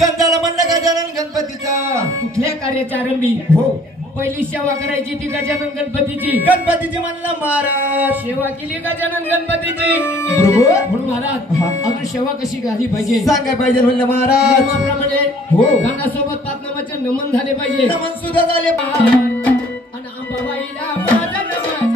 गंधाला म्हणलं गजानन गणपतीचा कुठल्या कार्याच्या आरंभी हो पहिली सेवा करायची ती गजानन गणपतीची. गणपतीची म्हणला महाराज सेवा केली गजानन गणपतीची. बरोबर म्हणून महाराज अजून सेवा कशी झाली पाहिजे सांगाय पाहिजे म्हणलं महाराज. नियमाप्रमाणे हो गाण्यासोबत पाचनामाचे नमन झाले पाहिजे. नमन सुद्धा झाले. आणि अंबाबाईला माझा नमन.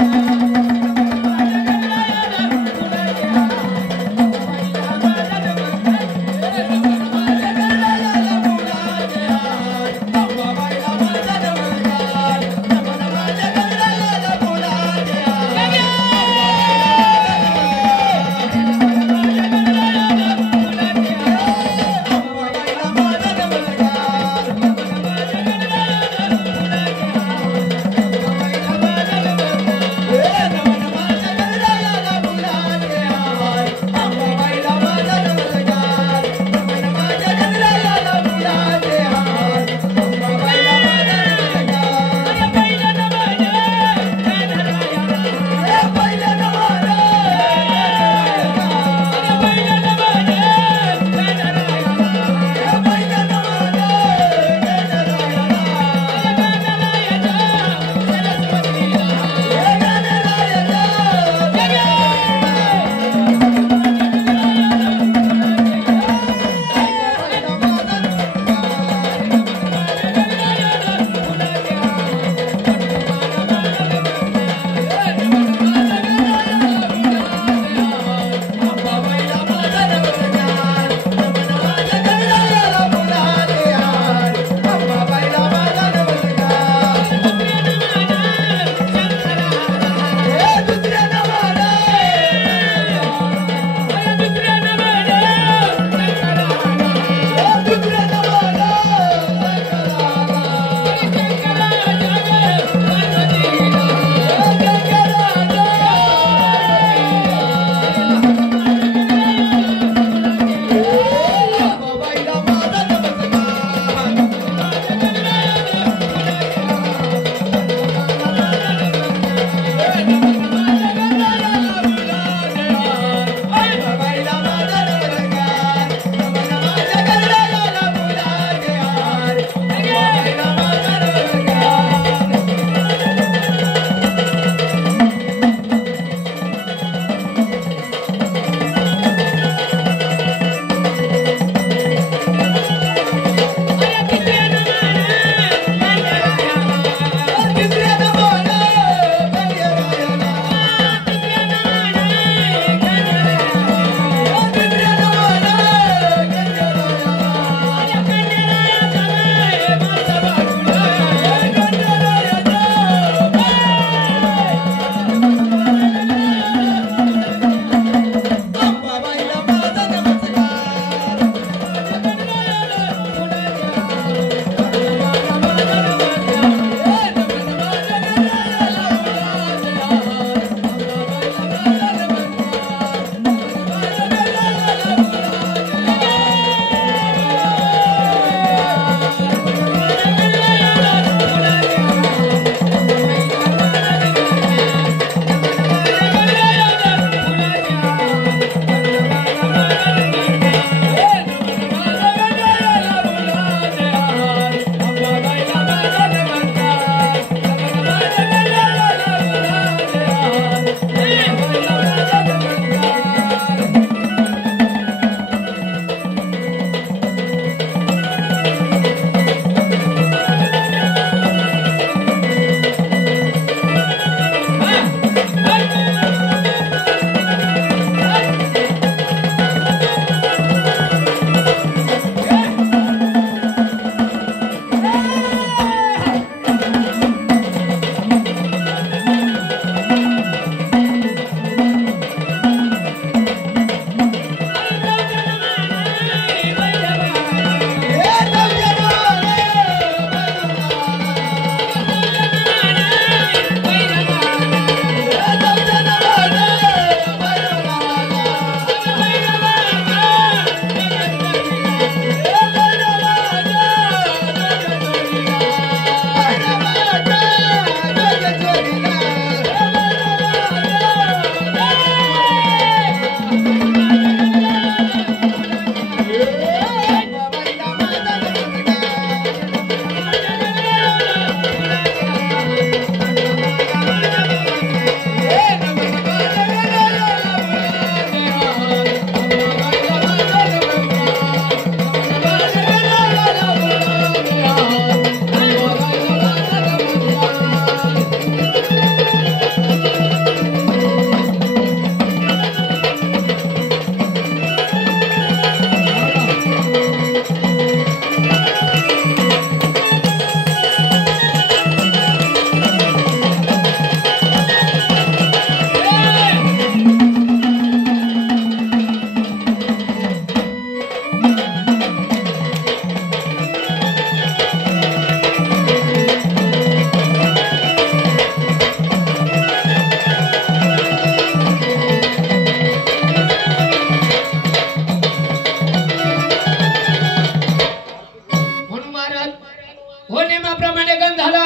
नेमाप्रमाणे गंधाला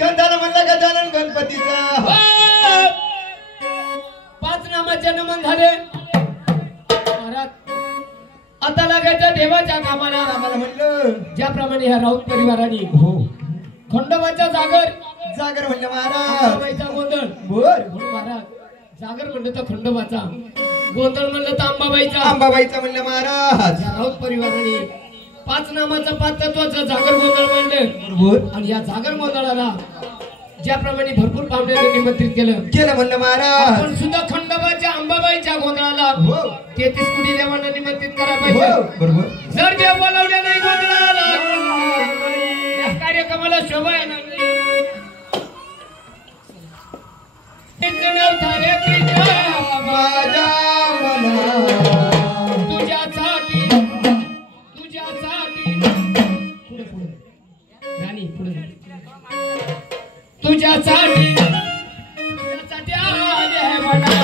गंधाला म्हणलं गजानन गणपतीचा. 5 नामाचे नमन झाले. महाराज आता लागायचं देवाच्या कामाला. आम्हाला म्हणलं ज्याप्रमाणे ह्या राऊत परिवाराने खंडोबाचा जागर म्हणलं महाराज. अंबाबाईचा गोंधळ. बर म्हणून महाराज जागर म्हणलं तर खंडोबाचा, गोंधळ म्हणलं तर अंबाबाईचा. अंबाबाईचा म्हणलं महाराज. या राऊत परिवाराने 5 नामाचं 5 तत्वाचं जागर गोंधळ म्हणलं. बरोबर आणि या जागर गोंधळाला ज्याप्रमाणे भरपूर पाहुण्यांनी निमंत्रित केलं म्हणलं महाराज. आपण सुद्धा खंडोबाच्या अंबाबाईच्या गोंधळाला हो 33 कोटी देवांना निमंत्रित करायला हो पाहिजे. बरोबर. जर देव बोलावल्या नाही गोंधळाला या कार्यक्रमाला शोभा येणार नाही. थारे तुझ्या माझ्या मना तुझ्यासाठी पुढे पुढे राणी पुढे तुझ्यासाठी आले म्हणा.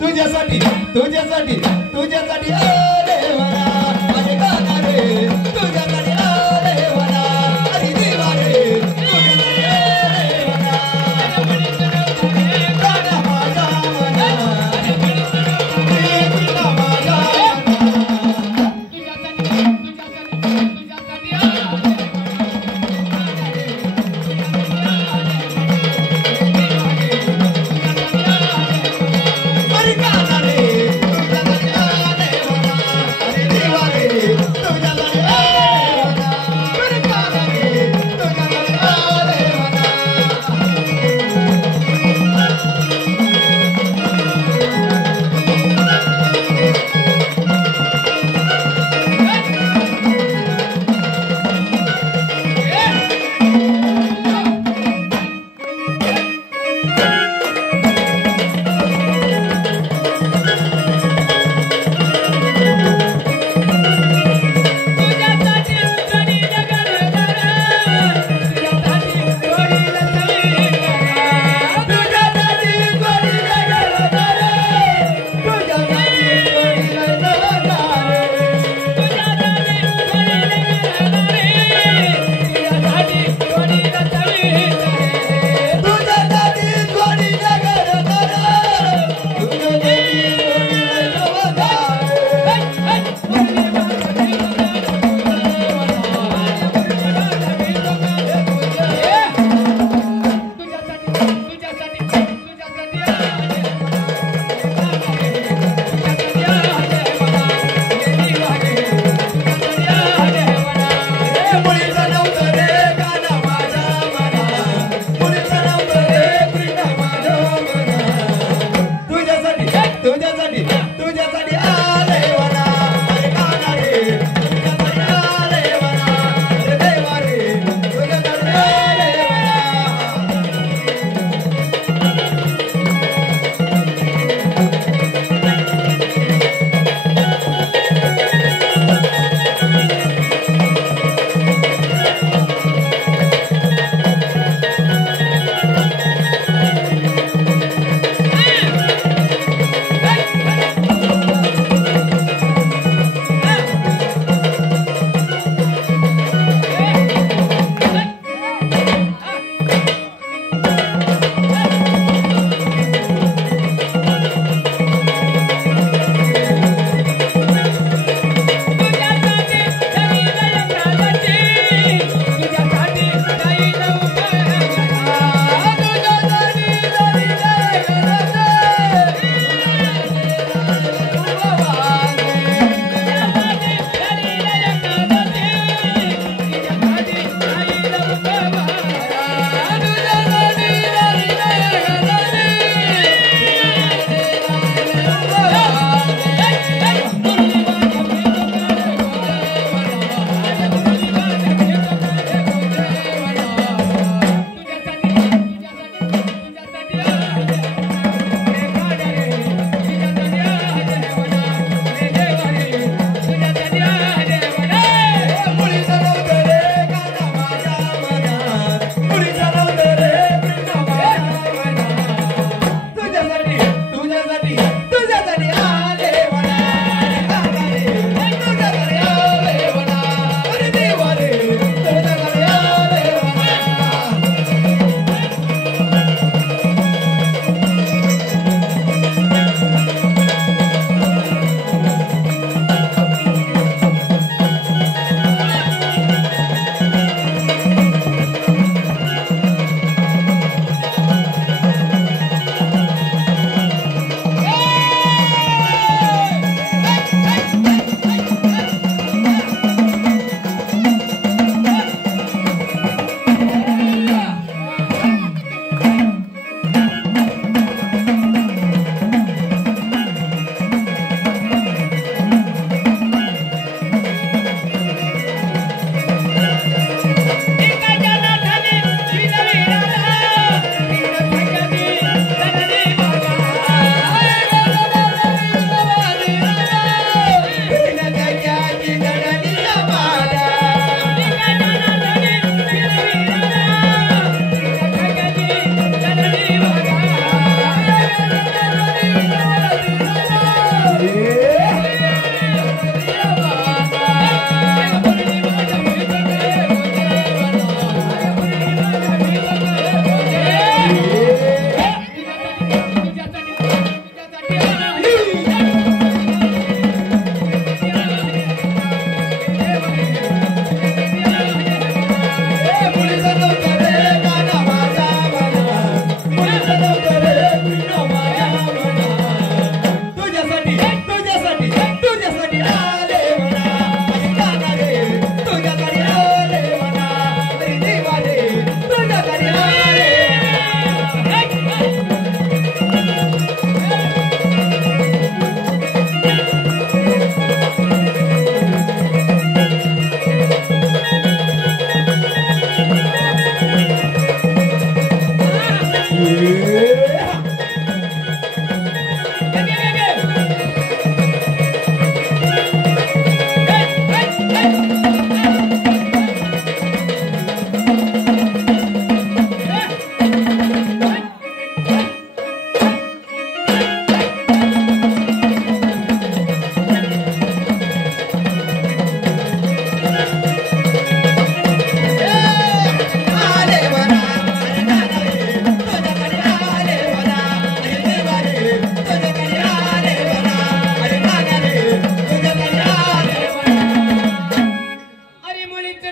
तुझ्यासाठी तुझ्यासाठी तुझ्यासाठी आले म्हणा. माझे गाणं रे तुझ्यासाठी आले म्हणा. हरी देवा रे तुझ्यासाठी आले म्हणा.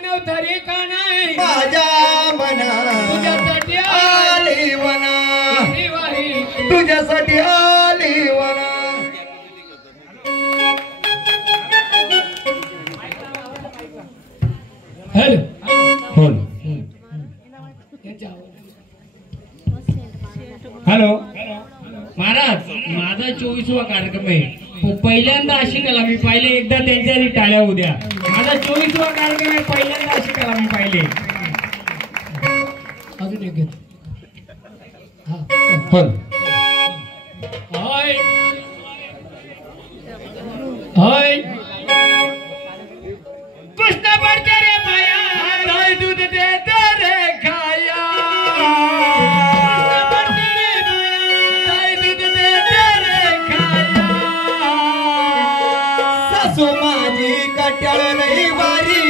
अवतारी का नाही माझ्या मना तुझ्यासाठी आली वना आली वारी तुझ्यासाठी आली वना हॅलो बोल हॅलो महाराज माझा 24वा कार्यक्रम आहे पहिल्यांदा अशी कला मी पाहिले एकदा त्यांच्या आधी टाळ्या उद्या माझा 24वा कार्यक्रम आहे पहिल्यांदा अशी कला मी पाहिले अजून एक घेतो बोल हाय हाय कृष्ण पडते रे बाया गाय दूध देते रे खाया सासू माझी कट्याळ लई वारी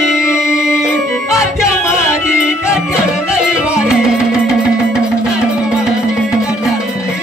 आत्या माझी कट्याळ लई वारी सासू माझी कट्याळ लई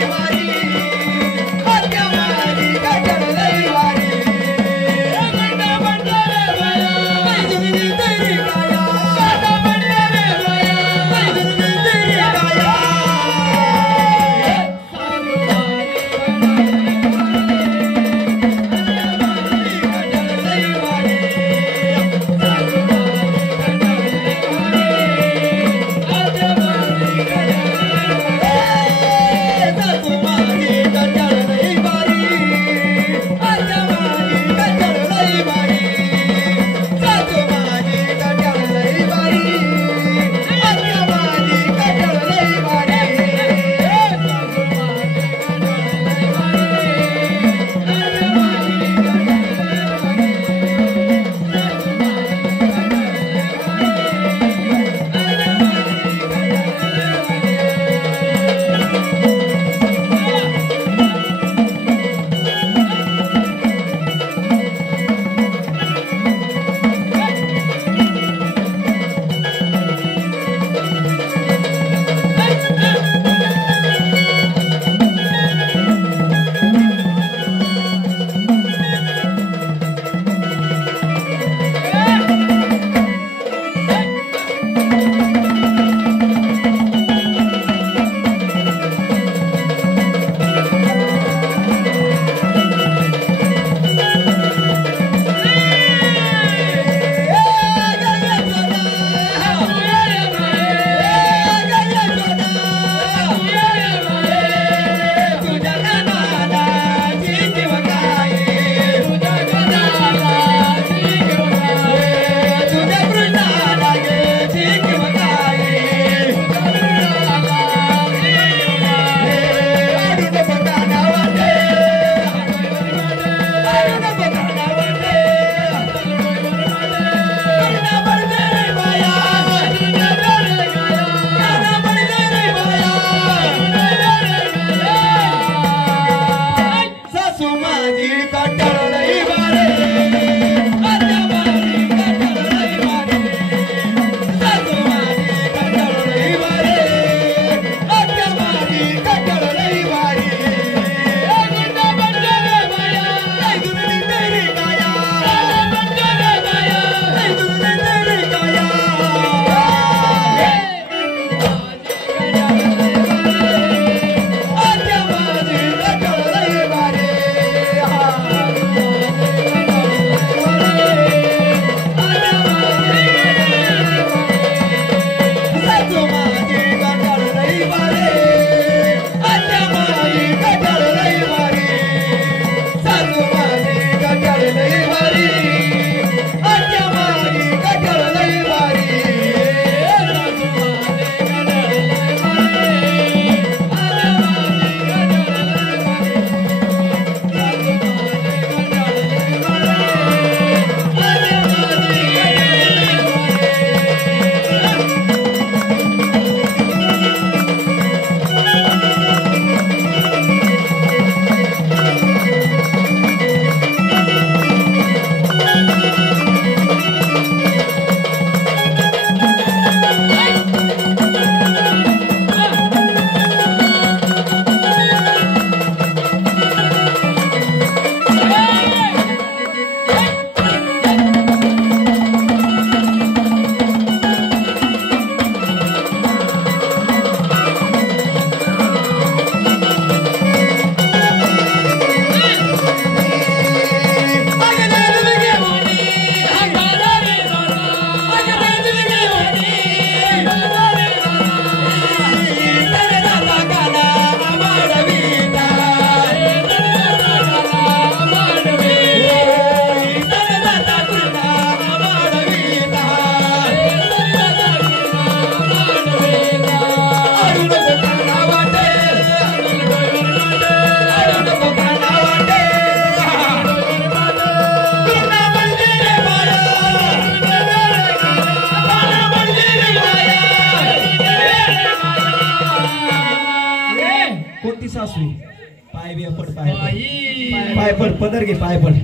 पाय पड पदर घे पाय पड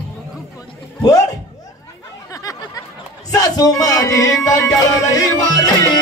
पड सासू माझी कंटाळ लई वारी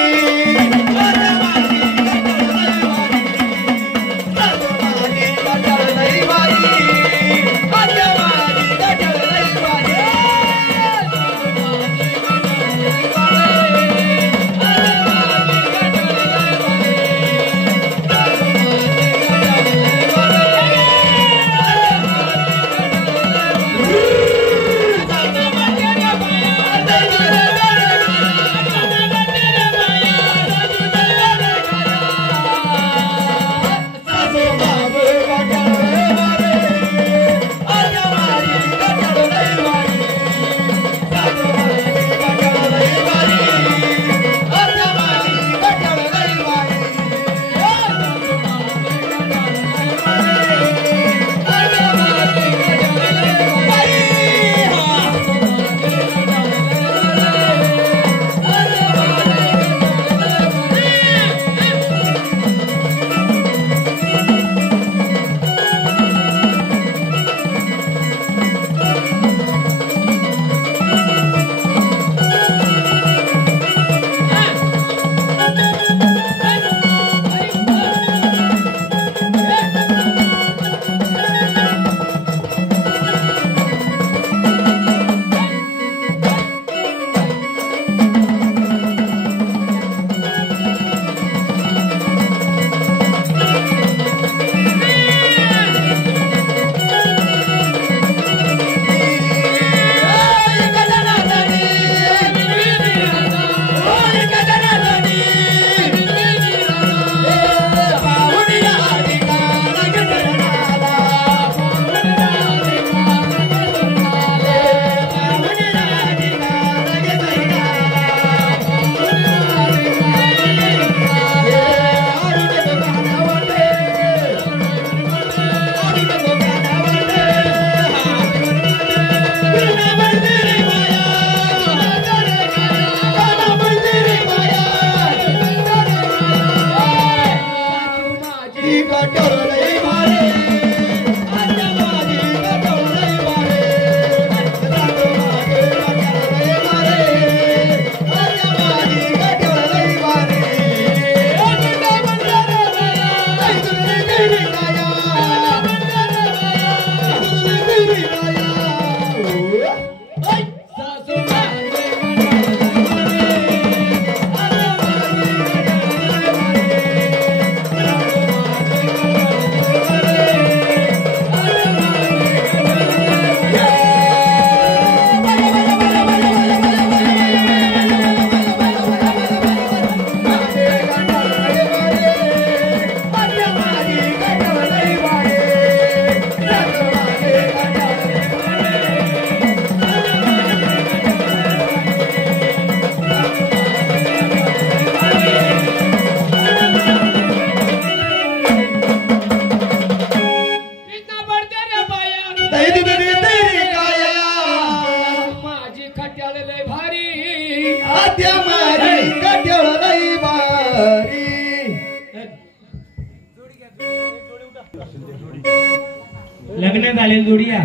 लग्न झालेली जोडी या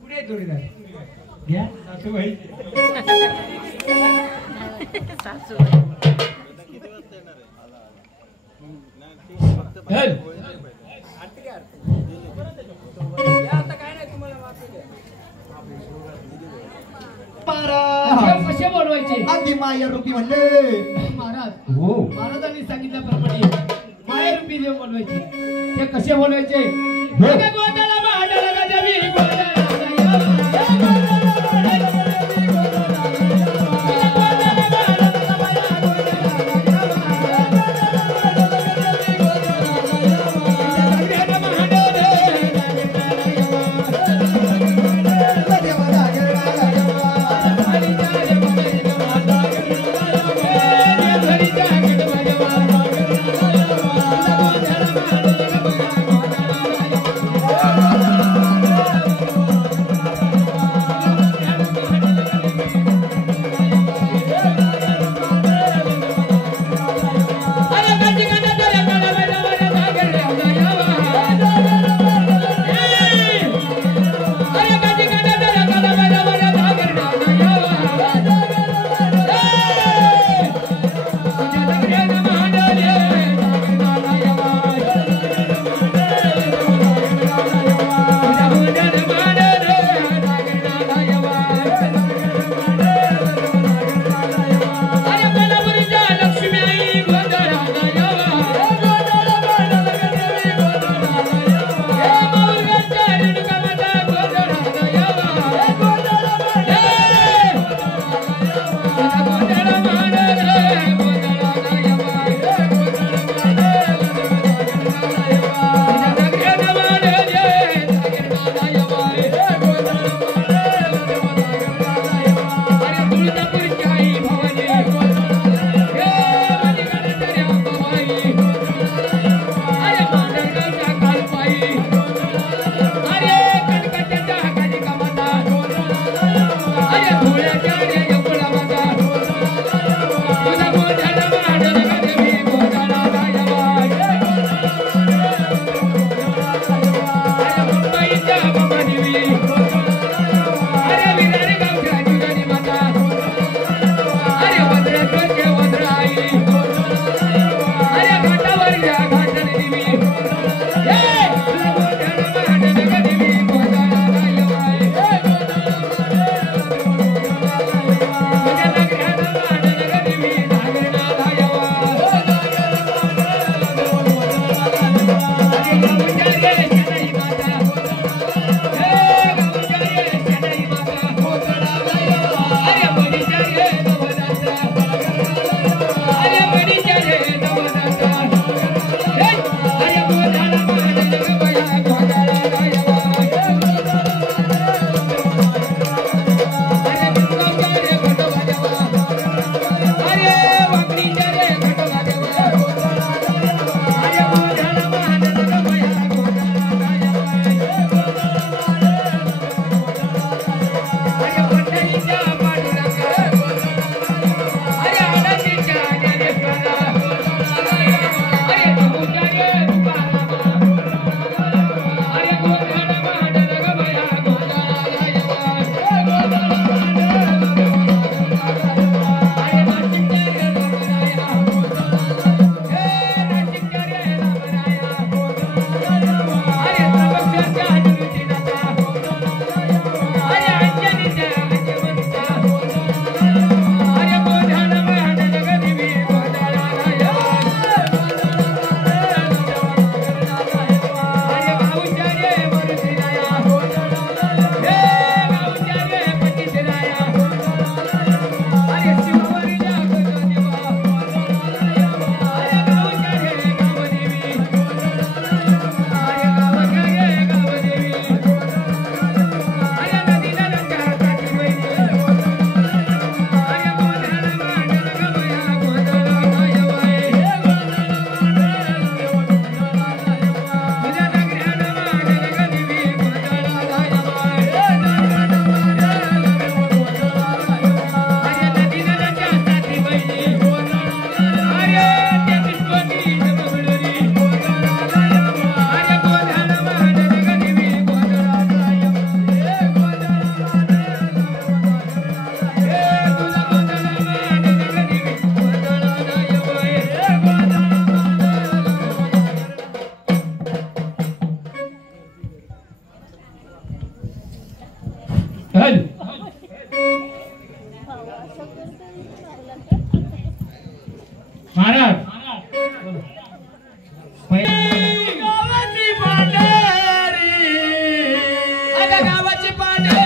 कुठे जोडीदार घ्या सासूबाई कसे बोलवायचे अगदी माया रूपी म्हणले महाराज हो महाराजांनी सांगितल्याप्रमाणे मायारूपी देव बोलवायचे ते कसे बोलवायचे महाराज गावाची पांढरी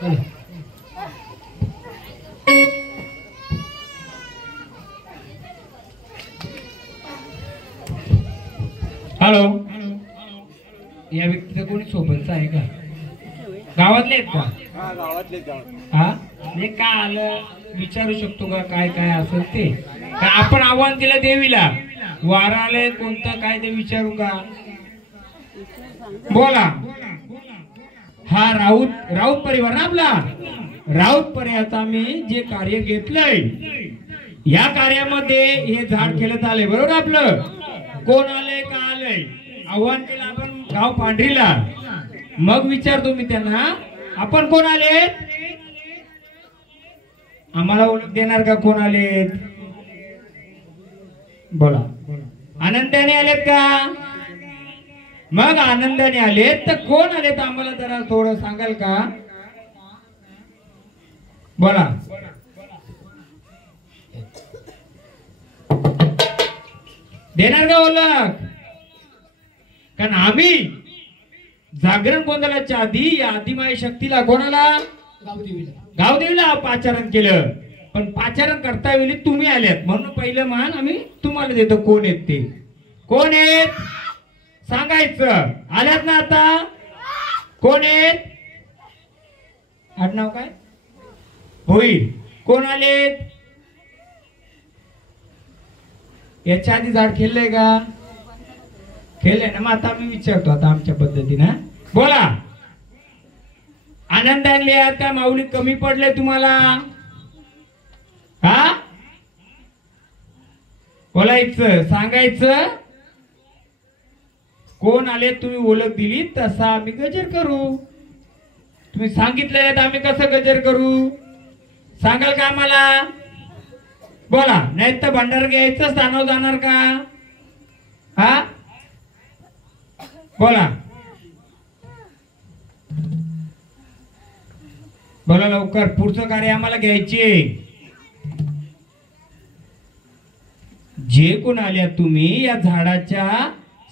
चला. हॅलो, या व्यक्तीचं कोणी सोबतचं आहे का? गावातले आहेत का? हा, हे काय आलं विचारू शकतो का? काय काय असेल ते का आपण आव्हान दिलं देवीला, वारा आलंय कोणतं काय ते विचारू का? बोला. हा राऊत परिवार ना आपला. राऊत परिवाराचा मी जे कार्य घेतलंय, या कार्यामध्ये हे झाड केलं आलंय बरोबर. आपलं कोण आलंय का आलंय आव्हान केलं आपण गाव पांढरीला. मग विचारतो मी त्यांना, आपण कोण आलेत? आम्हाला ओळख देणार का कोण आलेत? बोला. आनंदाने आलेत का? मग आनंदाने आलेत तर कोण आलेत आम्हाला जरा थोडं सांगाल का? बोला. देणार का ओळख? कारण आम्ही जागरण गोंधळाच्या आधी या आदिमाय शक्तीला कोणाला? गावदेवीला पाचारण केलं. पण पाचारण करता वेळी तुम्ही आल्यात म्हणून पहिलं मान आम्ही तुम्हाला देतो. कोण आहेत ते? कोण आहेत सांगायचं. आल्यात ना आता? कोण आहेत? आडनाव काय? होईल. कोण आलेत? याच्या आधी झाड खेळलंय का? खेळलंय ना. मग आता मी विचारतो आता आमच्या पद्धतीने. बोला. आनंदाने आता माऊली कमी पडले तुम्हाला? हा, बोलायचं सांगायचं. कोण आले तुम्ही ओळख दिली तसा आम्ही गजर करू. तुम्ही सांगितलं आम्ही कसं गजर करू सांगाल का आम्हाला? बोला. नाही तर भंडार घ्यायचं स्थानावर जाणार का? हा, बोला. बोला लवकर. पुढचं कार्य आम्हाला घ्यायचे. जे कोण आल्यात तुम्ही या झाडाच्या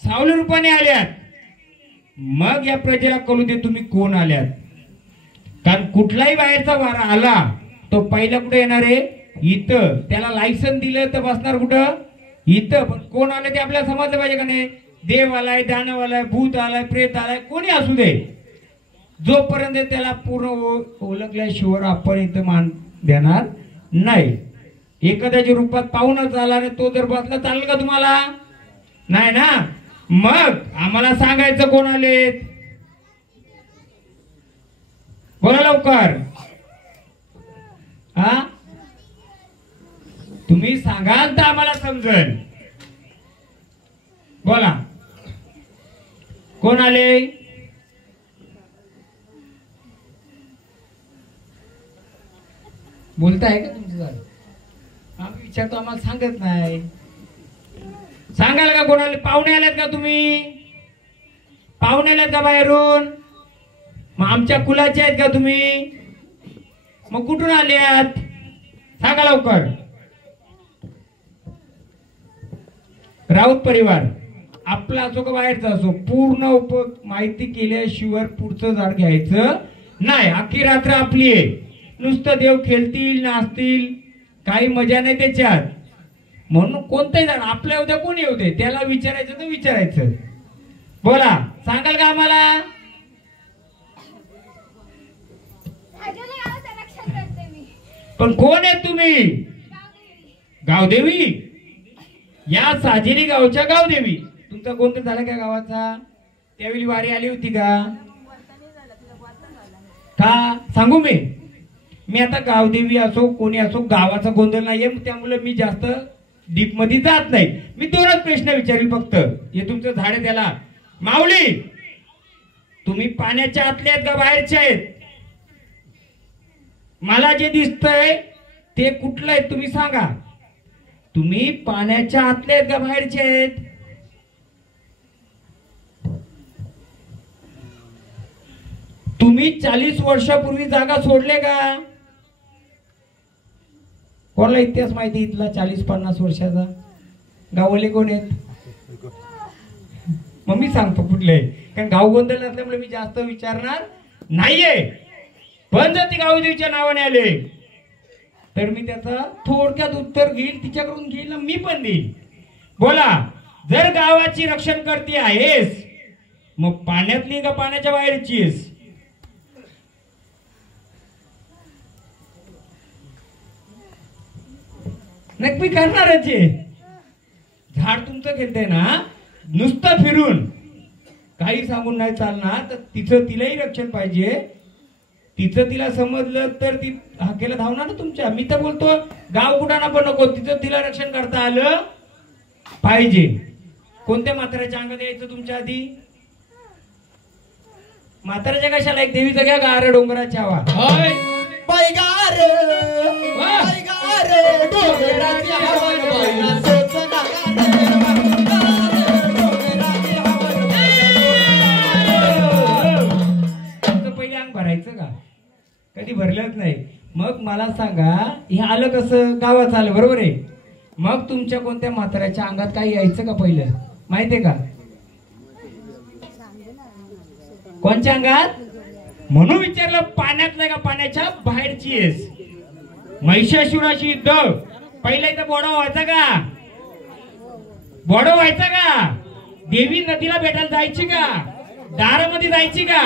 सावली रूपाने आल्यात. मग या प्रजेला कळू दे तुम्ही कोण आल्यात. कारण कुठलाही बाहेरचा वारा आला तो पहिला कुठे येणार आहे? इथं. त्याला लायसन दिलं तर बसणार कुठं? इथं. पण कोण आले ते आपल्याला समजलं पाहिजे का नाही? देव आलाय, दानव आलाय, भूत आलाय, प्रेत आलाय, कोणी असू दे, जोपर्यंत त्याला पूर्ण ओळखल्याशिवाय आपण इथं मान देणार नाही. एखाद्याच्या रूपात पाहूनच आला रे तो जर बसला चालेल का तुम्हाला? नाही ना. मग आम्हाला सांगायचं कोण आलेत. बोला लवकर. हा, तुम्ही सांगाल तर आम्हाला समजेल. बोला. कोण आले? बोलताय का तुमचं झालं? आम्ही विचारतो आम्हाला सांगत नाही. सांगाल का कोण आले? पाहुणे आलेत का तुम्ही? पाहुणे आलेत का बाहेरून? मग आमच्या कुलाचे आहेत का तुम्ही? मग कुठून आल्यात सांगा लवकर. राऊत परिवार आपला असो का बाहेरचा असो पूर्ण माहिती केल्याशिवाय पुढचं झाड घ्यायचं नाही. अख्खी रात्र आपली आहे. नुसतं देव खेळतील नाचतील काही मजा नाही त्याच्यात. म्हणून कोणतंही झाड आपल्या उद्या कोणी येऊ दे त्याला विचारायचं तर विचारायचं. बोला. सांगाल का आम्हाला? पण कोण आहे तुम्ही? गावदेवी. या साजेरी गावच्या गावदेवी. तुमचा गोंधळ झाला का गावाचा? त्यावेळी वारी आली होती का? सांगू मी आता गावदेवी असो कोणी असो गावाचा गोंधळ नाहीये त्यामुळे मी जास्त डीप मध्ये जात नाही. मी दोनच प्रश्न विचारेल फक्त. हे तुमचं झाड आहे त्याला. माऊली तुम्ही पाण्याच्या आतले आहेत का बाहेरचे आहेत? मला जे दिसतंय ते कुठलं आहे तुम्ही सांगा. तुम्ही पाण्याच्या आतले आहेत का बाहेरचे आहेत? तुम्ही 40 वर्षापूर्वी जागा सोडले का? कोणाला इतिहास माहिती इथला 40-50 वर्षाचा? गावले कोण आहेत? मग मी सांगतो कुठले. कारण गाव गोंधळ नसल्यामुळे मी जास्त विचारणार नाहीये. पण जर ती गावदेवीच्या नावाने आले तर मी त्याचा थोडक्यात उत्तर घेईल, तिच्याकडून घेईल ना मी पण देईल. बोला, जर गावाची रक्षण करते आहेस मग पाण्यातली का पाण्याच्या बाहेरची आहेस? नक्की करणारच आहे. झाड तुमचं घेते ना, नुसतं फिरून काही सांगून नाही चालणार. तर तिचं तिलाही रक्षण पाहिजे. तिचं तिला समजलं तर ती हाकेला धावणार ना तुमच्या. मी तर बोलतो गाव कुठाना पण नको, तिचं तिला रक्षण करता आलं पाहिजे. कोणत्या म्हाताऱ्याच्या अंगात यायचं तुमच्या आधी? म्हाताऱ्याच्या कशाला? एक देवीचा घ्या, गार डोंगराच्या हवा. होय. बैगार वा. बैगार डोंगराची हवा बाईला सोचना पहिले अंग भरायचं का? कधी भरलंच नाही. मग मला सांगा, हे आलं कसं? गावात आलं, बरोबर आहे. मग तुमच्या कोणत्या म्हाताऱ्याच्या अंगात काही यायचं का पहिलं? माहितीये का? कोणच्या अंगात? म्हणून विचारलं, पाण्यातलं का पाण्याच्या बाहेरची आहेस? महिषासुराची युद्ध पहिला इथं बोडा व्हायचा का? बोडा व्हायचा का? देवी नदीला भेटायला जायची का? दारामध्ये जायची का?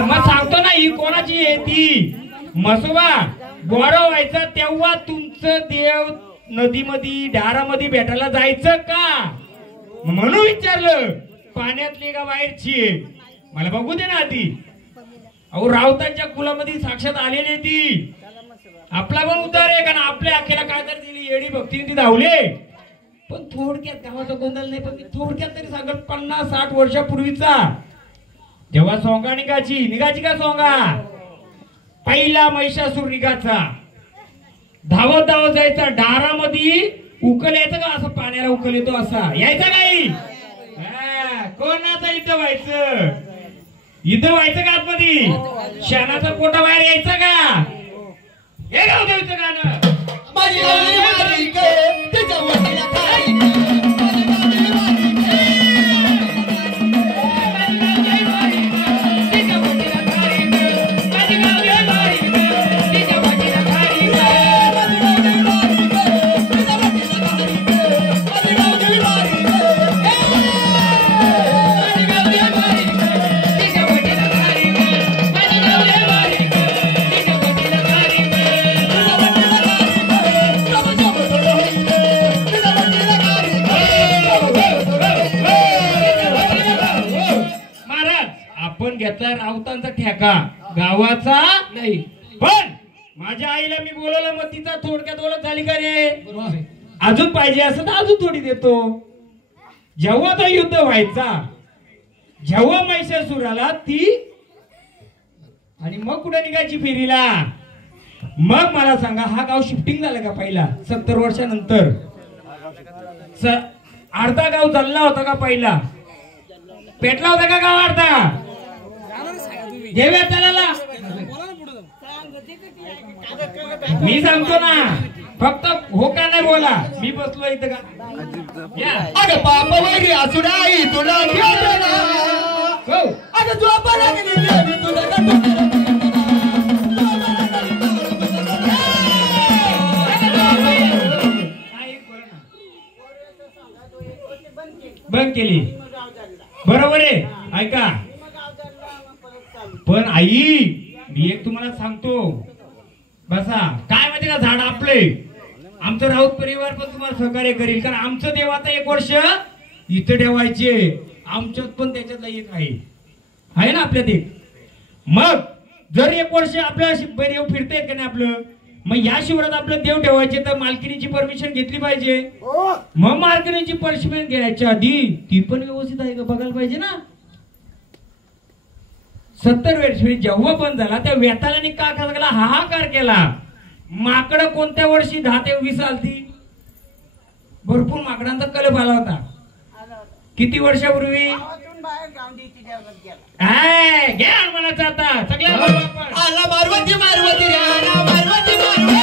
मग सांगतो ना, ही कोणाची आहे? ती म्हसोबा. बोडा व्हायचा तेव्हा तुमचं देव नदीमध्ये दारामध्ये भेटायला जायचं का? म्हणून विचारलं, पाण्यातली का बाहेरची? मला बघू दे ना आधी. अहो, रावतांच्या कुलामध्ये साक्षात आलेली ती. आपला पण उद्धार आहे का ना? आपल्या अखेला काय तर दिली येडी भक्तीने ती धावले. पण थोडक्यात गावाचा गोंधळ नाही, पण मी थोडक्यात तरी सांगत 50-60 वर्षापूर्वीचा जेव्हा सोंगा निघाची का सोंगा? पहिला महिषासूर निघाचा. धावत धावत जायचा, दारामध्ये उकल यायचं का? असं पाण्याला उकल येतो असा यायचा नाही. कोणाचं युद्ध व्हायचं? युद्ध व्हायचं का आतमध्ये? शानाचा पोटा बाहेर यायचा का? हे गावदेवीचं गाणं. माझी गावदेवी माझी गे, तिच्या वतीला खाली गे. घेतला राऊतांचा ठेका, गावाचा नाही. पण माझ्या आईला मी बोलवलं, मग तिचा थोडक्यात ओळख झाली का रे? बरोबर आहे. अजून पाहिजे असं तर अजून थोडी देतो. जेव्हा तो युद्ध व्हायचा, जेव्हा महिषासुराला ती, आणि मग कुठे निघायची फेरीला? मग मला सांगा, हा गाव शिफ्टिंग झाला का पहिला 70 वर्षानंतर? अर्धा गाव चालला होता का पहिला? पेटला होता का गाव अर्धा? जेव्हा त्याला मी सांगतो ना, फक्त हो का नाही बोला. मी बसलो इथं का? अगं पाप वगैरे असुडाई तुला ठेवला. हो. अगं झोपायला गेली देवी तुला का? बंद केली, बरोबर आहे. ऐका, पण आई मी एक तुम्हाला सांगतो, बसा. काय माहिती का, झाड आपले, आमचं राऊत परिवार पण तुम्हाला सहकार्य करेल. कारण आमचं देवाचं 1 वर्ष इथं ठेवायचे, आमच्यात पण त्याच्यातला एक आहे ना आपल्यात एक. मग जर 1 वर्ष आपल्या देव फिरतायत का नाही आपलं, मग या शिवरात आपलं देव ठेवायचे तर मालकीनीची परमिशन घेतली पाहिजे. मग मालकीनीची परमिशन घ्यायच्या आधी ती पण व्यवस्थित आहे का बघायला पाहिजे ना. 70 वर्षी जेव्हा बंद झाला, त्या वेताळाने का केला? हाहाकार केला. माकडं कोणत्या वर्षी 10 ते 20 आलती? भरपूर माकडांचा कलप आला होता. किती वर्षापूर्वी? घ्या म्हणायचं आता सगळ्या आला मारवती मारवती रे, आला मारवती मारवती.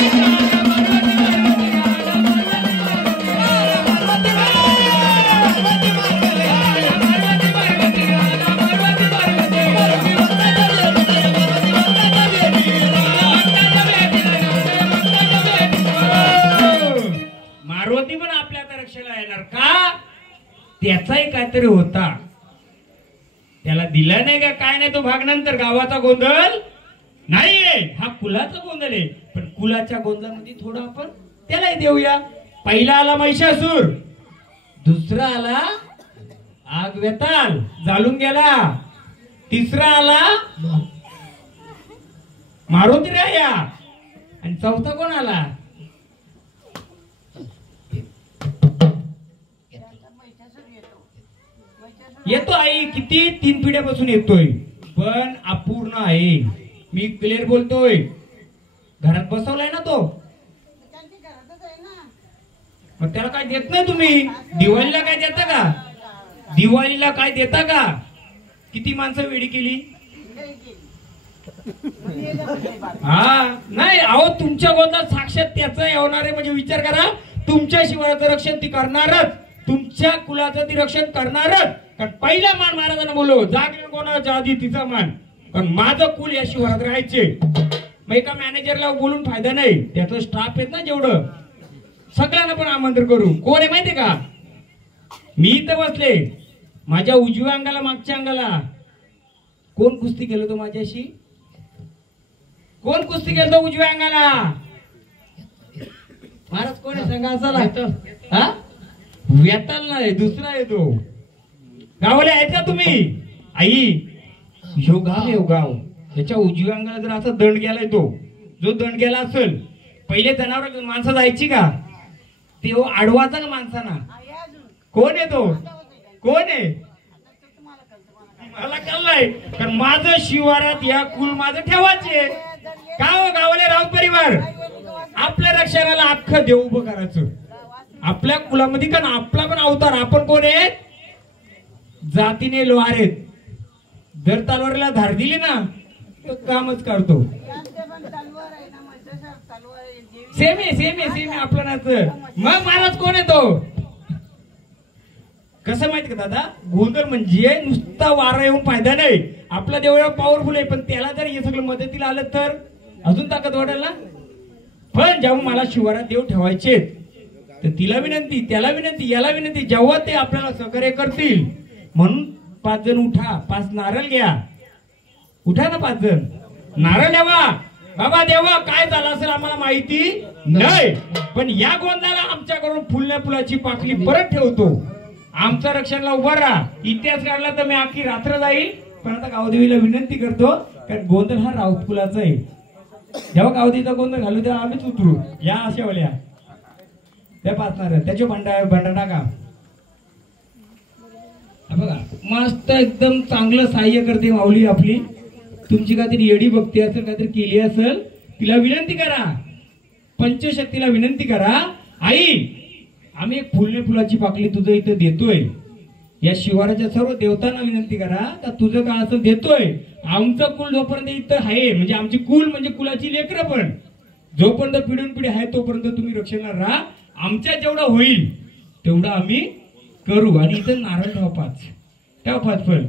त्याचाही काहीतरी होता, त्याला दिला नाही का काय नाही, तो भाग नंतर गावाचा गोंधळ नाहीये, हा कुलाचा गोंधळ आहे. पण कुलाच्या गोंधळामध्ये थोडं आपण त्यालाही देऊया. पहिला आला महिषासूर, दुसरा आला आग वेताल जाळून गेला, तिसरा आला मारुती राया, आणि चौथा कोण आला? येतो आई, किती 3 पिढ्यापासून येतोय, पण अपूर्ण आहे. मी क्लिअर बोलतोय. घरात बसवलाय ना तो, मग त्याला काय देत नाही तुम्ही? दिवाळीला काय देता का? दिवाळीला काय देता का? किती माणसं वेडी केली? हा नाही, अहो तुमच्या गोंधळात साक्षात त्याच येणार आहे, म्हणजे विचार करा, तुमच्या शिवाराचं रक्षण ती करणारच, तुमच्या कुलाचं ती रक्षण करणारच. कारण पहिला मान महाराजांना बोलव, जागरण कोणाच्या आधी तिचा मान, कारण माझं कुल या शिवारात राहायचे. मग एका मॅनेजरला बोलून फायदा नाही, त्याचं स्टाफ आहेत ना जेवढं, सगळ्यांना पण आमंत्रण करू. कोण आहे माहितीये का? मी इथं बसले, माझ्या उजव्या अंगाला मागच्या अंगाला कोण कुस्ती केलं होतं माझ्याशी? कोण कुस्ती केलं होतं उजव्या अंगाला? महाराज कोण आहे सांगा? असा हा वेताल नाही, दुसरा येतो. गावाला यायचा तुम्ही? आई ह्यो गाव, ह्यो गाव, त्याच्या उजव्या अंगाला जर असा दंड गेलाय, तो जो दंड गेला असेल, पहिले जनावर माणसं जायची का? ते आडवाचा का माणसाना? कोण आहे तो? कोण आहे? मला कळलंय, कारण माझं शिवारात या कुल माझं ठेवायचे. गाव गावाले राऊत परिवार आपल्या रक्षणाला अख्खं देव उभं करायचं आपल्या कुलामध्ये, कारण आपला पण अवतार. आपण कोण आहे? जातीने लोहार आहेत. जर तलवारीला धार दिली ना तो कामच करतो. सेम आहे, सेम आहे, सेम आहे आपलं नाचं. मग महाराज कोण आहे तो? कसं माहिती का दादा, गोंधळ म्हणजे नुसता वारा येऊन फायदा नाही. आपला देव एवढा पॉवरफुल आहे, पण त्याला जर हे सगळं मदतीला आलं तर अजून ताकद वाढेल ना. पण जेव्हा मला शिवारात देव ठेवायचे, तर तिला विनंती, त्याला विनंती, याला विनंती, जेव्हा ते आपल्याला सहकार्य करतील, म्हणून 5 जण उठा, 5 नारळ घ्या. उठा ना 5 जण, नारळ द्यावा. बाबा देवा काय झालं असेल आम्हाला माहिती नाही, पण या गोंधळाला आमच्याकडून फुलल्या फुलाची पाकली परत ठेवतो. आमच्या रक्षणाला उभा राहा. इतिहास काढला तर मी अख्खी रात्र जाईल, पण आता गावदेवीला विनंती करतो, कारण गोंधळ हा राऊत कुलाचा आहे. जेव्हा गावदेवीचा गोंधळ घालू तेव्हा आम्हीच उतरू. या अशा वल्या त्या पाचणार, त्याचे भांडा टाका. बघा मस्त एकदम चांगलं सहाय्य करते माऊली आपली. तुमची काहीतरी येडी भक्ती असेल, काहीतरी केली असेल, तिला विनंती करा, पंचशक्तीला विनंती करा, आई आम्ही एक फुलने फुलाची पाकली तुझं इथं देतोय. या शिवाराच्या सर्व देवतांना विनंती करा का तुझं काय असं देतोय. आमचं कुल जोपर्यंत इथं आहे, म्हणजे आमची कुल म्हणजे कुलाची लेकरं, पण जोपर्यंत पिढून पिढी आहे तोपर्यंत तुम्ही रक्षणात राहा. आमच्या जेवढं होईल तेवढं आम्ही करू. आणि इथं नारळ ठेवा 5 फळ.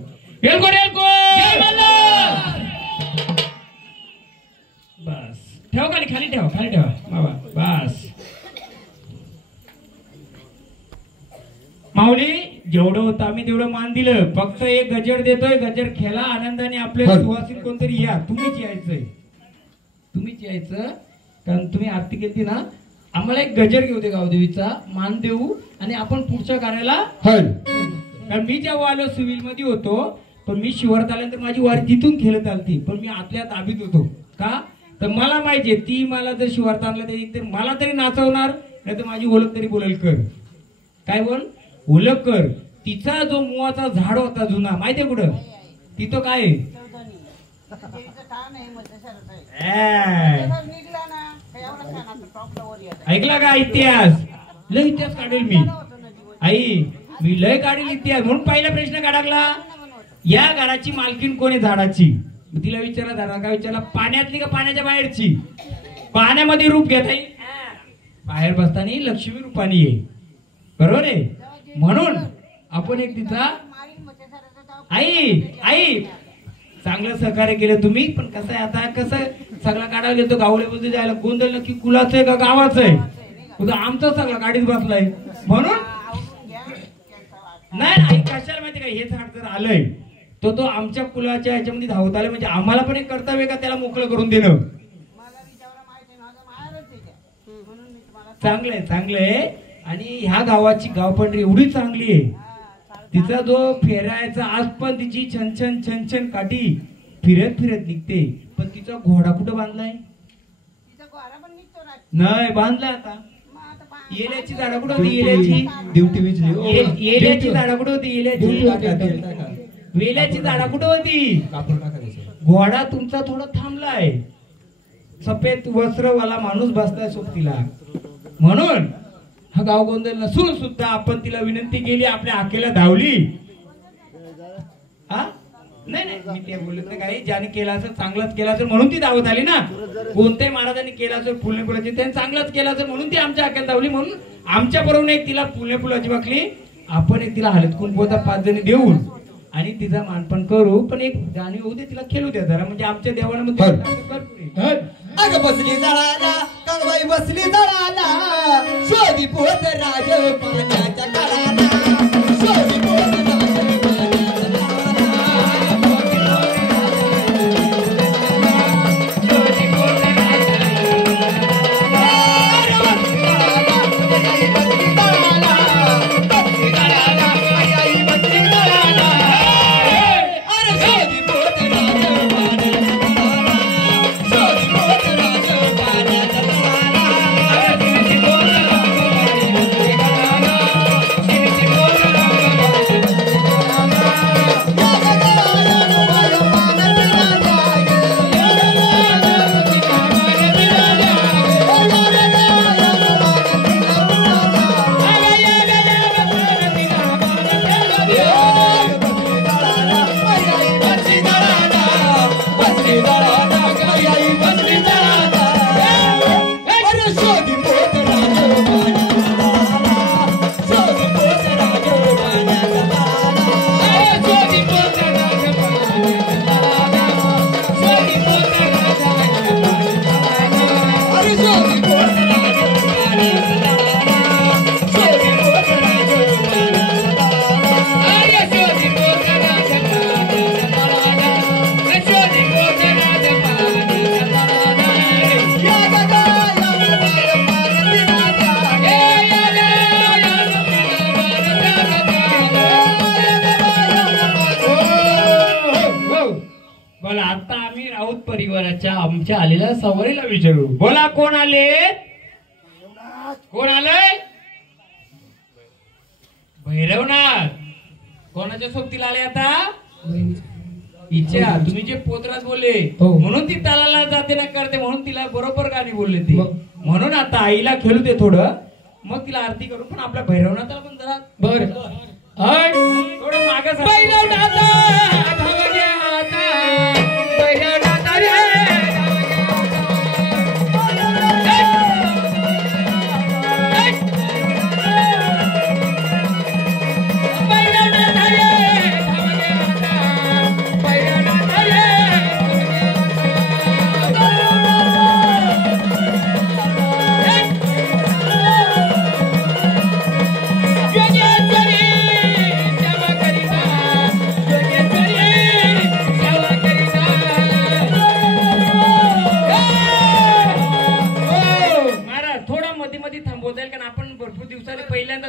बस ठेवा, खाली ठेवा, खाली ठेवा बाबा. बस माऊली जेवढं होतं आम्ही तेवढं मान दिलं. फक्त एक गजर देतोय, गजर खेळा आनंदाने. आपले सुवासिक कोणतरी या, तुम्हीच यायचंय, तुम्हीच यायचं, कारण तुम्ही आरती केली ना. आम्हाला एक गजर घेऊ दे, गावदेवीचा मान देऊ, आणि आपण पुढच्या कार्याला. कारण मी जेव्हा आलो सिव्हिल मध्ये होतो, पण मी शिवारात आल्यानंतर माझी वारी तिथून खेळत आलती, पण मी आतल्या ताबीत होतो. का तर मला माहितीये ती मला जर शिवारात आणला तरी मला तरी नाचवणार, नाही तर माझी ओळख तरी बोलेल कर. काय बोल ओळख कर. तिचा जो मुवाचा झाड होता जुना, माहितीये कुठं? तिथं काय ऐकला का इतिहास? लय इतिहास काढेल मी आई, मी लय काढेल इतिहास. म्हणून पहिला प्रश्न काढला, या घराची मालकीन कोणी झाडाची? तिला विचारला, झाडा काय विचारला, पाण्यातली का पाण्याच्या बाहेरची? पाण्यामध्ये रूप घेता येईल, बाहेर बसताना लक्ष्मी रूपाने येईल, बरोबर आहे. म्हणून आपण एक तिचा आई आई चांगलं सहकार्य केलं तुम्ही. पण कसं आहे आता, कसं सगळा काढायला गेलो गावड्यामध्ये जायला, गोंधळ नक्की कुलाचं आहे का गावाचं आहे? आमचा सगळा गाडीत बसलाय. म्हणून नाही नाही, कशाला माहिती का, हे झाड जर आलंय तर तो आमच्या कुलाच्या ह्याच्यामध्ये धावत आलं म्हणजे आम्हाला पण एक कर्तव्य का त्याला मोकळं करून देणं. चांगलंय चांगलंय. आणि ह्या गावाची गावपांढरी एवढी चांगली आहे, तिचा जो फेरायचा आज पण तिची छनछन छनछन काठी फिरत फिरत निघते. पण तिचा घोडा कुठं बांधलाय? नाही बांधलाय आता. येल्याची झाडं कुठं होती? येल्याची ड्युटी विजली येल्याची झाडं कुठं होती? येल्याची वेल्याची झाडं कुठं होती? घोडा तुमचा थोडा थांबलाय. सफेद वस्त्रवाला माणूस बसलाय सोबतीला. म्हणून हा गाव गोंधळ नसून सुद्धा आपण तिला विनंती केली, आपल्या हाकेला धावली. हा नाही नाही, मी ते बोलत नाही काही. ज्याने केला असेल चांगलाच केला असेल म्हणून ती धावत आली ना. कोणत्याही महाराजांनी केला असेल फुले फुलाची त्याने चांगलाच केला असेल म्हणून ती आमच्या हाकेला धावली. म्हणून आमच्या बरोबर एक तिला फुले फुलाची बाकली आपण एक तिला हळद कुंकवाचा 5 जणी देऊन आणि तिचा मानपण करू. पण एक गाणी होऊ दे, तिला खेळू द्या जरा, म्हणजे आमच्या देवाला अग बसली जळाला काळबाई बसली जळाला शोधी पोत राज पाण्याच्या काळाला शोधी पोत राज आमच्या आलेल्या सवारीला विचारू. बोला कोण आले? कोण आलंय? भैरवनाथ. कोणाच्या सोबतीला आले आता? इच्छा. तुम्ही जे पोतराज बोलले म्हणून ती तालाला जाते ना करते म्हणून तिला बरोबर गाणी बोलले ते. म्हणून आता आईला खेळू दे थोडं, मग तिला आरती करू. पण आपल्या भैरवनाथाला पण जरा बर थोडं मागं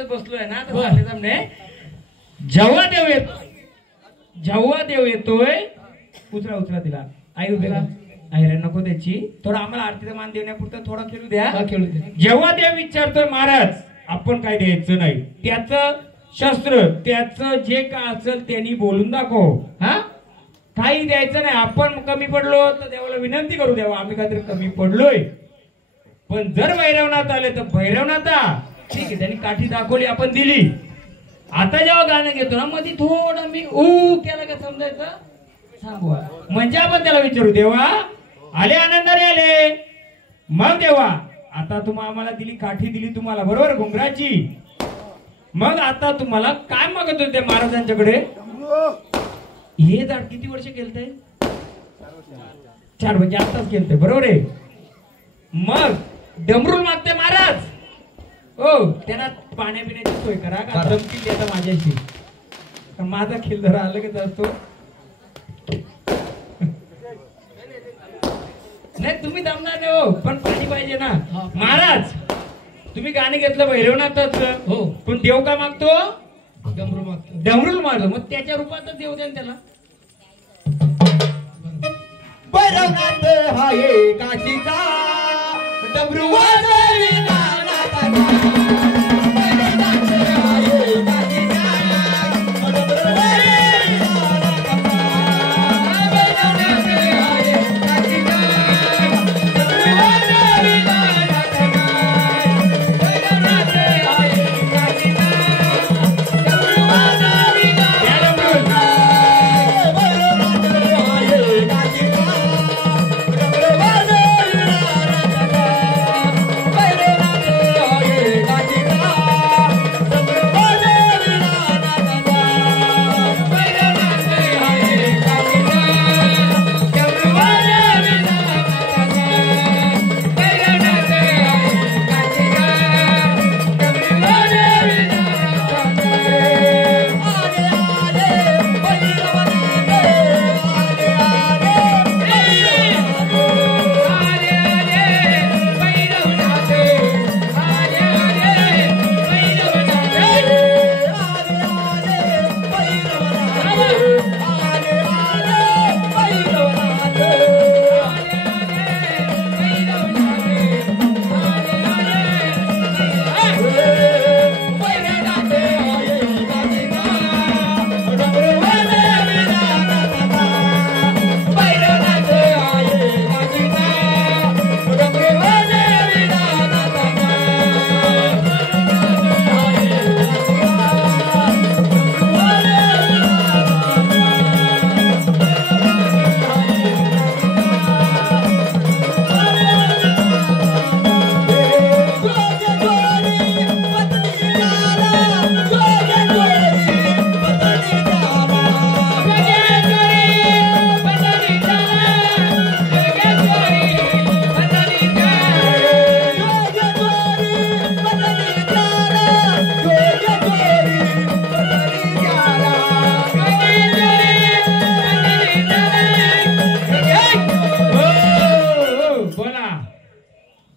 बसलोय ना. जेव्हा देव येतोय उचला तिला. आई उभे का? आई रे नको त्याची. थोडं आम्हाला आरतीचा मान देण्यापुरतं थोडं खेळू द्या. जेव्हा देव विचारतोय महाराज आपण काय द्यायचं नाही, त्याचं शस्त्र त्याचं जे का असेल त्यांनी बोलून दाखव. हा काही द्यायचं नाही. आपण कमी पडलो तर देवाला विनंती करू द्यावा आम्ही काहीतरी कमी पडलोय. पण जर भैरवनाथ आले तर भैरवनाथा ठीक आहे त्यांनी काठी दाखवली आपण दिली. आता जेव्हा गाणं घेतो ना मध्ये थोडं मी त्याला काय समजायचं सांगू म्हणजे आपण त्याला विचारू देवा आले आनंदाने आले. मग देवा आता तुम्ही आम्हाला दिली काठी दिली तुम्हाला बरोबर घुंगराची. मग आता तुम्हाला काय मागत होते महाराजांच्याकडे? हे झाड किती वर्ष केलतंय? 4 म्हणजे आताच केलतंय बरोबर आहे. मग डमरूल मागते महाराज. हो त्यांना पाण्या पिण्याची सोय करा का दमतील आता माझ्याशी. माझा खेळ जरा अलगच असतो. नाही तुम्ही दमणार नाही हो, पण पाणी पाहिजे ना. महाराज तुम्ही गाणे घेतलं भैरवनाथच हो. पण देव काय मागतो? डमरू मागतो. डमरूल मागतो. मग त्याच्या रूपातच देव द्या ना त्याला. भैरवनाथ हाये काशीचा डमरू वाजवी नानाचा. भैरवनाथ हाये काशीचा डमरू वाजवी नानाचा. भैरवनाथ हाये काशीचा डमरू वाजवी नानाचा. भैरवनाथ हाये काशीचा डमरू वाजवी नानाचा. भैरवनाथ हाये काशीचा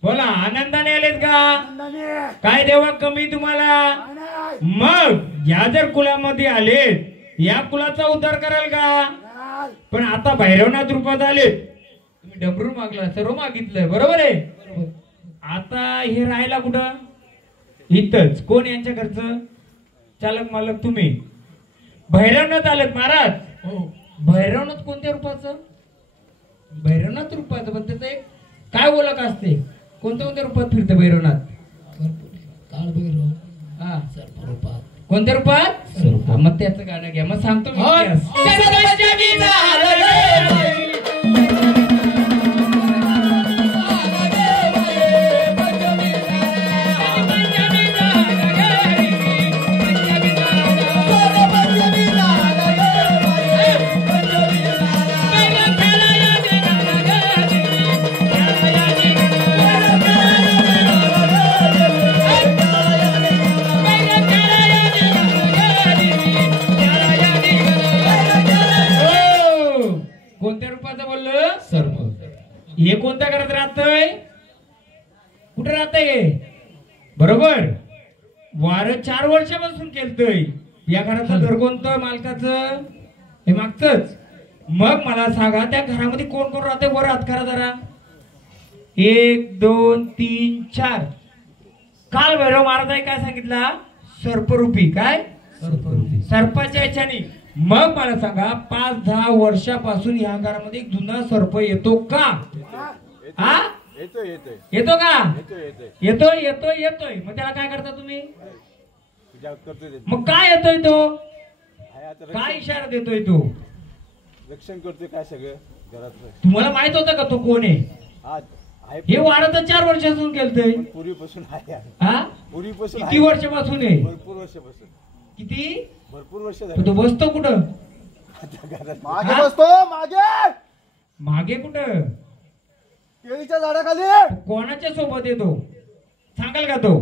बोला आनंदाने आलेत का? काय देवा कमी तुम्हाला? मग या जर कुलामध्ये आलेत या कुलाचा उद्धार कराल का? पण आता भैरवनाथ रूपात आलेत. तुम्ही डबरू मागला, सर्व मागितलं, बरोबर आहे. आता हे राहायला कुठं? इथंच. कोण यांच्या घरचं? चालक मालक तुम्ही. भैरवनाथ आलेत महाराज. भैरवनाथ कोणत्या रूपाचं? भैरवनाथ रूपाचं. पण त्याचं एक काय ओळख असते? कोणत्या कोणत्या रूपात फिरते भैरवनाथ? काळ भैरव. हा, सर्प रूपात. कोणत्या रूपात? हा, मग त्याचं गाणं घ्या, मग सांगतो मी इतिहास. कोणत्या रूपाचं बोललं? सर्प. हे कोणत्या घरात राहतय? कुठे राहतय? बरोबर. वार 4 वर्षापासून केलतय. या घराचं घर कोणतं? मालकाचं? हे मागचंच. मग मला सांगा त्या घरामध्ये कोण कोण राहते? वर हात करा जरा. 1 2 3 4. काल भैरव महाराजांनी काय सांगितला? सर्परूपी. काय? सर्परूपी. सर्पाच्या याच्याने. मग मला सांगा 5-10 वर्षापासून या घरामध्ये एक जुना सर्प येतो का? हा, येतो का? येतोय. मग त्याला काय करता तुम्ही? मग काय येतोय तो? काय इशारा देतोय तो? रक्षण करतोय काय सगळं घरात. तुम्हाला माहित होतं का तो कोण आहे? हे वाढत 4 वर्षापासून केलतय. पूर्वीपासून आहे. हा, पूर्वीपासून किती वर्षापासून आहे? भरपूर वर्षापासून. किती? भरपूर वर्ष तो झाली. बसतो कुठं? मागे बसतो. मागे कुठं? केळीच्या झाडाखाली. कोणाच्या सोबत येतो सांगाल का तो?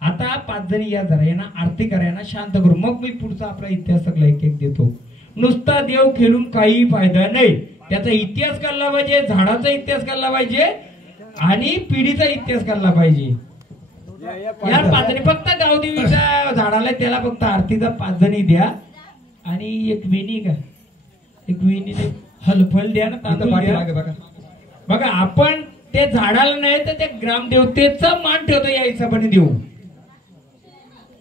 आता 5 जणी या जरा यांना आरती करा, यांना शांत करू, मग मी पुढचा आपला इतिहास सगळा एक एक देतो. नुसता देव खेळून काही फायदा नाही. त्याचा इतिहास कळला पाहिजे, झाडाचा इतिहास कळला पाहिजे आणि पिढीचा इतिहास कळला पाहिजे. या 5 जणी फक्त गावदेवीच्या झाडाला त्याला फक्त आरतीचा 5 जणी द्या आणि एक वेणी का, एक वेणीने हलफल द्या ना, तांदूळ द्या. बघा आपण ते झाडाला नाही तर त्या ग्रामदेवतेचा मान ठेवतो या हिशोबाने देऊ.